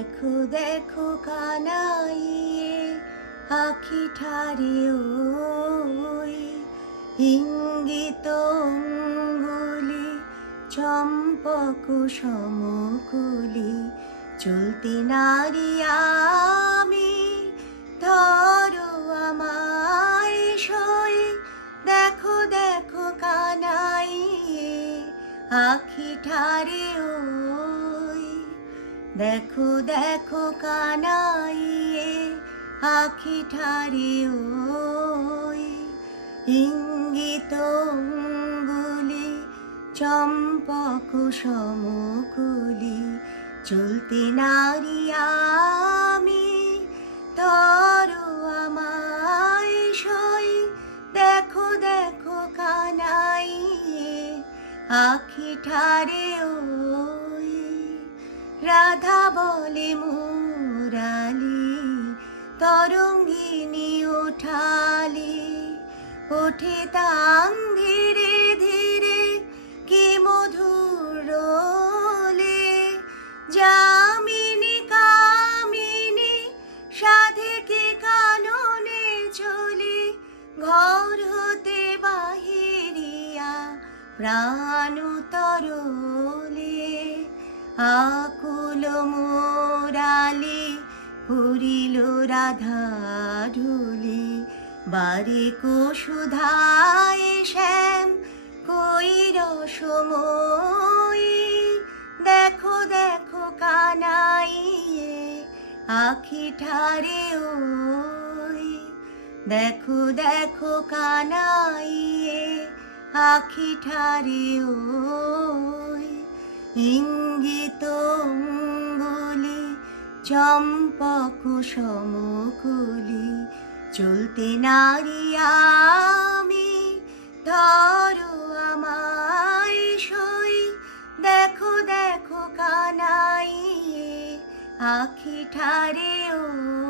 দেখো দেখো কানাইয়ে আখি ঠারে ওই ইঙ্গিত অঙ্গুলি চম্পক সমকুলি চলতি নারী আমি ধরো আমায় সই দেখো দেখো কানাইয়ে আখি ঠারে ওই দেখো দেখো কানাইয়ে আখি ঠারে ওই ইঙ্গিত অঙ্গুলি চম্পক সমকুলি চলতে নারী আমি ধরো আমায় সই দেখো দেখো কানাইয়ে আখি ঠারে ওই রাধা বলে মুরালি তরঙ্গিনী ওঠালি ওঠে তান ধীরে ধীরে কি মধুর রোলে যামিনী কামিনী সাধে কাননে চলে ঘর হতে বাহিরিয়া প্রাণ তরলে আকুল মোরালি পুরিল রাধা ঢুলি বারে সুধায় শ্যাম কই রসময়ী দেখো দেখো কানাইয়ে আখি ঠারে ওই দেখো দেখো কানাইয়ে আখি ঠারে ওই ইঙ্গিত অঙ্গুলি চম্পক সমকুলি চলতে নারী আমি ধরো আমায় সই দেখো দেখো কানাইয়ে আখি ঠারে ওই